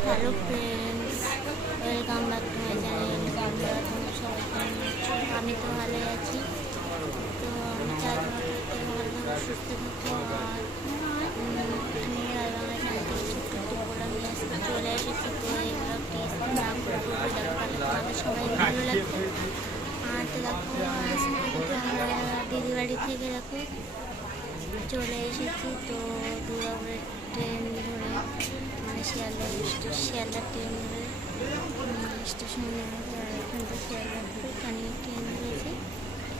Hello friends, welcome back to my channel. আমি তো ভালোই আছি। তো আমি চাই তোমার প্রত্যেকে ভালো থাকো, সুস্থ থাকো। আর আমি রায়বাংলা চ্যানেল থেকে ছোট্ট একটু বলে আমি আজকে চলে এসেছি। তো এগুলো প্লিজ না করে পুরো দেখো, তাহলে তোমাদের সবাই ভালো লাগবে। আর তো দেখো আজকে আমরা দিদি বাড়ি থেকে দেখো চলে এসেছি। তো দুর্গাপুরের ট্রেন ধরে মানে শিয়ালদা ট্রেন ধরে স্টেশনে নেমেছে। আর এখান থেকে শিয়ালদা ক্যানিং ট্রেন ধরেছি।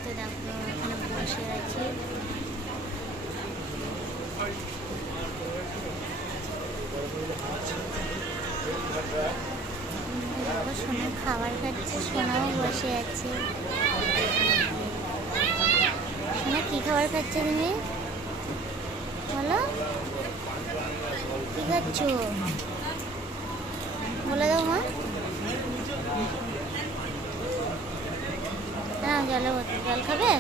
তো দেখো এখানে বসে আছি। দেখো সোনা খাবার খাচ্ছে, সোনাও বসে আছে। সোনা কী খাবার খাচ্ছে তুমি বলো? কি খাচ্ছ বলে দাও মা। হ্যাঁ জল খাবে?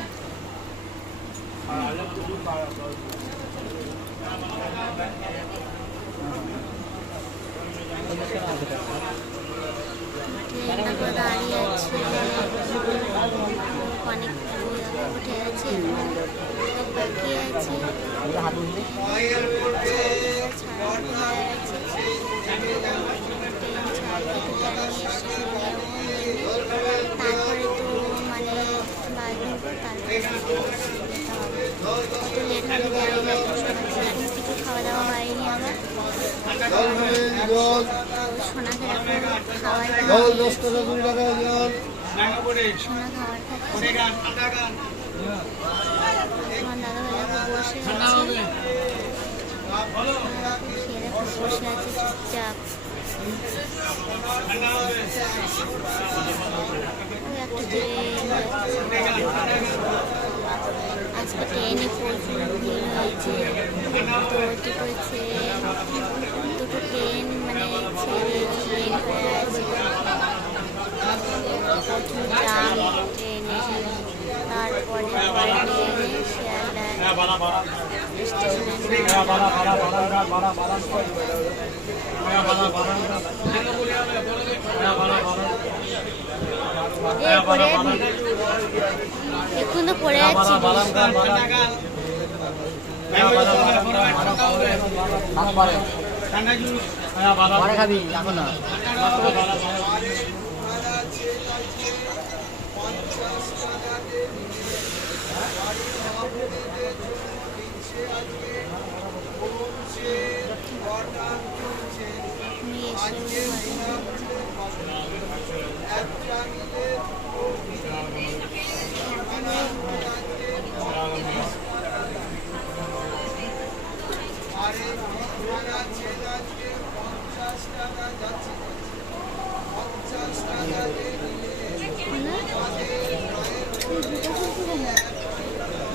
দাঁড়িয়ে আছে, অনেক উঠে আছে, বাকি আছে। তারপরে তো মানে তারপরে কত লেট হবে জানি না। কিছু খাওয়া দাওয়া হয়নি আমার। সোনাকে খাওয়ার সোনা খাবার খাচ্ছে। আমার দাদা ভাই বসে আছে, বসে আছে চুপচাপ। আজকে ট্রেনে প্রচুর ভিড় হয়েছে। দুটো ট্রেন মানে ছেড়ে লেট হয়ে আছে, প্রচুর জাম ট্রেনে। তারপরে ট্রেনে শিয়ালদা স্টেশনে এখন তো পড়ে যাচ্ছি। খাবি এখন না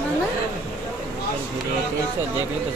মামা দেখলে তো